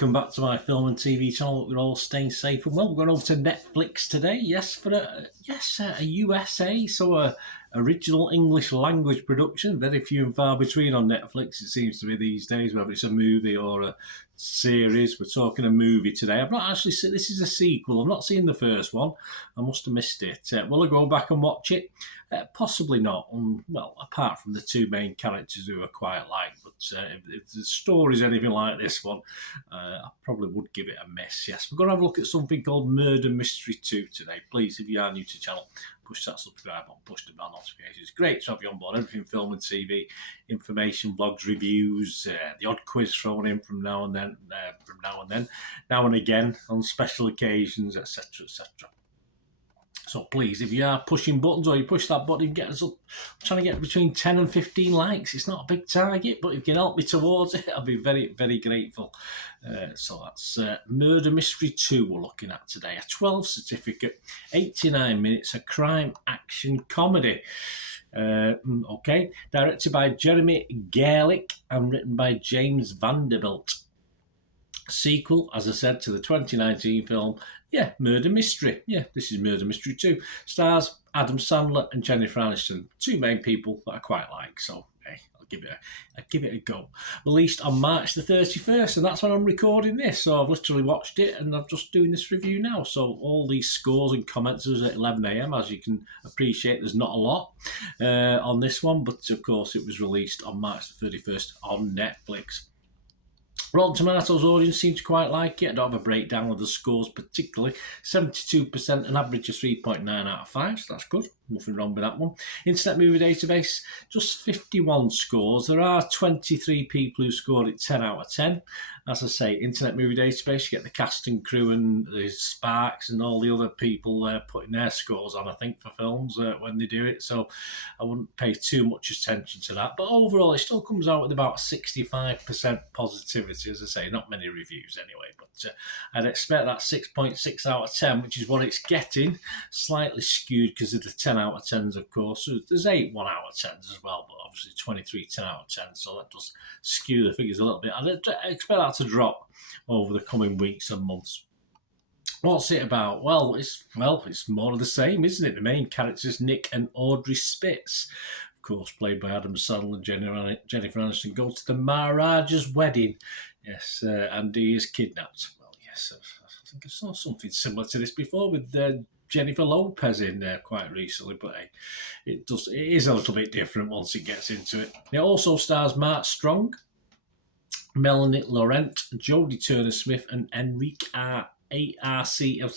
welcome back to my film and TV channel. We're all staying safe and well. We're going over to Netflix today. Yes, for a USA, so a original English language production. Very few and far between on Netflix, it seems to be these days, whether it's a movie or a series. We're talking a movie today. I've not actually seen, this is a sequel. I've not seen the first one. I must have missed it. Will I go back and watch it? Possibly not. Well, apart from the two main characters who I quite like, but if the story's anything like this one, I probably would give it a miss. Yes, we're going to have a look at something called Murder Mystery 2 today. Please, if you are new to the channel, push that subscribe button, push the bell notifications. It's great to have you on board. Everything film and TV, information, blogs, reviews, the odd quiz thrown in from now and again on special occasions, etc., etc. So please, if you are pushing buttons or you push that button, get us up. I'm trying to get between 10 and 15 likes. It's not a big target, but if you can help me towards it, I'll be very, very grateful. So that's Murder Mystery 2 we're looking at today. A 12 certificate, 89 minutes, a crime action comedy. Okay, directed by Jeremy Garlick and written by James Vanderbilt. Sequel, as I said, to the 2019 film, Murder Mystery. This is Murder Mystery 2. Stars Adam Sandler and Jennifer Aniston, two main people that I quite like. So, hey, I'll give it a go. Released on March the 31st, and that's when I'm recording this. So I've literally watched it, and I'm just doing this review now. So all these scores and comments was at 11 a.m. As you can appreciate, there's not a lot on this one, but of course it was released on March the 31st on Netflix. Rotten Tomatoes audience seems to quite like it. I don't have a breakdown of the scores particularly. 72%, an average of 3.9 out of 5, so that's good. Nothing wrong with that one. Internet Movie Database, just 51 scores. There are 23 people who scored it 10 out of 10. As I say, Internet Movie Database, you get the cast and crew and the Sparks and all the other people putting their scores on, I think, for films when they do it. So I wouldn't pay too much attention to that. But overall, it still comes out with about 65% positivity. As I say, not many reviews anyway. But I'd expect that 6.6 out of 10, which is what it's getting, slightly skewed because of the 10 out of 10s, of course. So there's 8 1 out of 10s as well, but obviously 23 10 out of 10, so that does skew the figures a little bit. I'd expect that to drop over the coming weeks and months. What's it about? Well, it's more of the same, isn't it? The main characters, Nick and Audrey Spitz, of course, played by Adam Sandler and Jennifer Aniston, go to the Maharaja's wedding. Yes, and he is kidnapped. Well, yes, I think I saw something similar to this before with Jennifer Lopez in there quite recently, but it is a little bit different once it gets into it. It also stars Mark Strong, Melanie Laurent, Jodie Turner-Smith, and Enrique A-R-C-E. Well,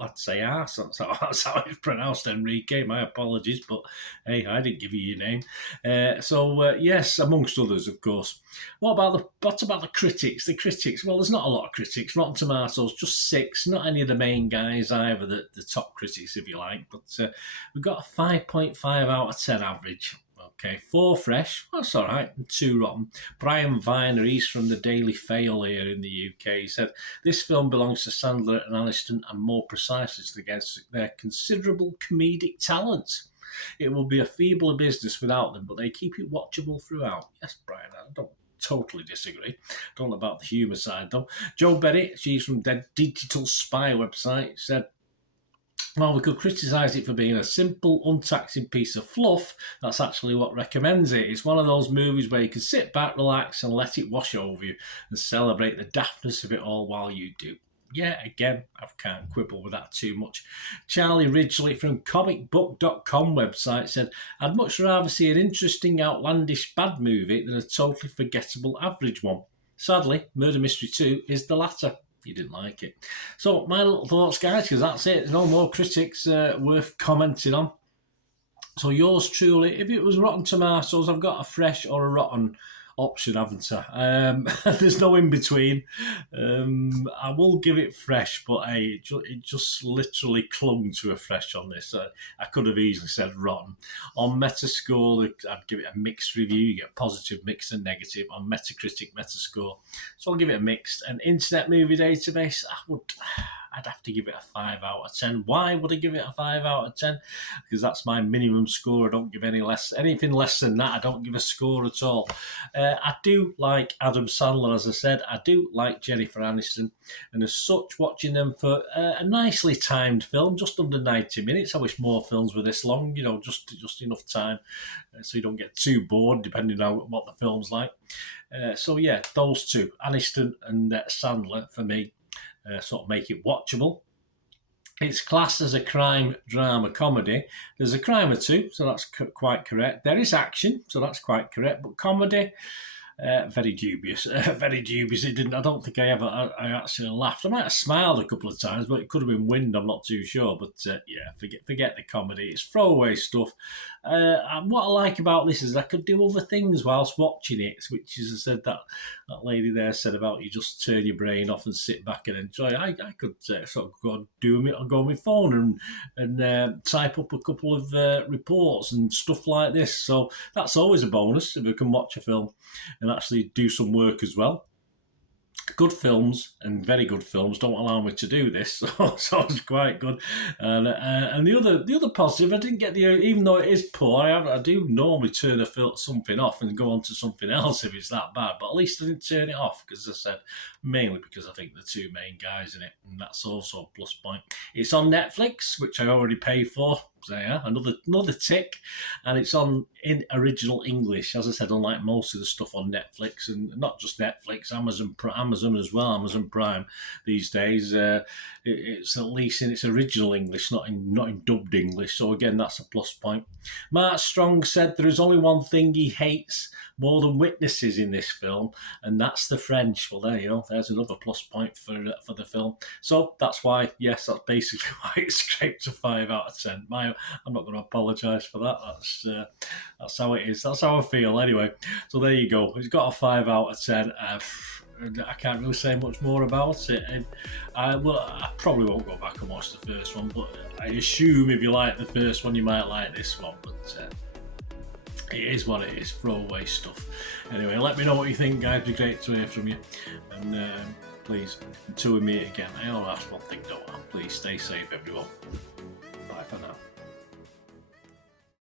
I'd say Arce. That's how it's pronounced, Enrique. My apologies, but hey, I didn't give you your name. Yes, amongst others, of course. What about the critics? The critics, well, there's not a lot of critics. Rotten Tomatoes, just 6. Not any of the main guys either, the top critics, if you like. But we've got a 5.5 out of 10 average. Okay, 4 fresh, that's all right, and 2 rotten. Brian Viner, he's from the Daily Fail here in the UK. He said, this film belongs to Sandler and Aniston, and more precisely to their considerable comedic talents. It will be a feebler business without them, but they keep it watchable throughout. Yes, Brian, I don't totally disagree. Don't know about the humour side, though. Jo Bennett, she's from the Digital Spy website, said, well, we could criticise it for being a simple, untaxing piece of fluff. That's actually what recommends it. It's one of those movies where you can sit back, relax, and let it wash over you and celebrate the daftness of it all while you do. Yeah, again, I can't quibble with that too much. Charlie Ridgely from comicbook.com website said, I'd much rather see an interesting, outlandish, bad movie than a totally forgettable average one. Sadly, Murder Mystery 2 is the latter. You didn't like it. So my little thoughts, guys, because that's it. There's no more critics worth commenting on. So yours truly, if it was Rotten Tomatoes, I've got a fresh or a rotten option, haven't I? There's no in between. I will give it fresh, but it just literally clung to a fresh on this. I could have easily said rotten. On Metascore, I'd give it a mixed review. You get positive, mixed, and negative. On Metacritic, Metascore, so I'll give it a mixed. And Internet Movie Database, I'd have to give it a 5 out of 10. Why would I give it a 5 out of 10? Because that's my minimum score. I don't give anything less than that. I don't give a score at all. I do like Adam Sandler, as I said. I do like Jennifer Aniston. And as such, watching them for a nicely timed film, just under 90 minutes. I wish more films were this long, just enough time so you don't get too bored, depending on what the film's like. So yeah, those two, Aniston and Sandler, for me, sort of make it watchable. It's classed as a crime drama comedy. There's a crime or two, so that's quite correct. There is action, so that's quite correct. But comedy, very dubious. Very dubious. I don't think I actually laughed. I might have smiled a couple of times, but it could have been wind. I'm not too sure. But yeah, forget the comedy. It's throwaway stuff. And what I like about this is I could do other things whilst watching it, which is, I said, that lady there said about you just turn your brain off and sit back and enjoy. I could sort of go on my phone and type up a couple of reports and stuff like this. So that's always a bonus if we can watch a film and actually do some work as well. Good films and very good films don't allow me to do this, so it's quite good. And the other positive, I didn't get even though it is poor, I do normally turn something off and go on to something else if it's that bad. But at least I didn't turn it off because, as I said, mainly because I think the two main guys in it, and that's also a plus point. It's on Netflix, which I already paid for. So yeah, another tick, and it's in original English, as I said, unlike most of the stuff on Netflix, and not just Netflix, Amazon as well, Amazon Prime these days. It's at least in its original English, not in dubbed English. So again, that's a plus point. Mark Strong said there is only one thing he hates more than witnesses in this film, and that's the French. Well, there you go. There's another plus point for the film. So that's why, yes, that's basically why it's scraped a 5 out of 10. I'm not going to apologise for that. That's how it is. That's how I feel anyway. So there you go. It's got a 5 out of 10. I can't really say much more about it. I probably won't go back and watch the first one, but I assume if you like the first one, you might like this one. But it is what it is, throwaway stuff. Anyway, let me know what you think, guys. It'd be great to hear from you. And please, until we meet again, I only ask one thing, don't I? Please stay safe, everyone. Bye for now.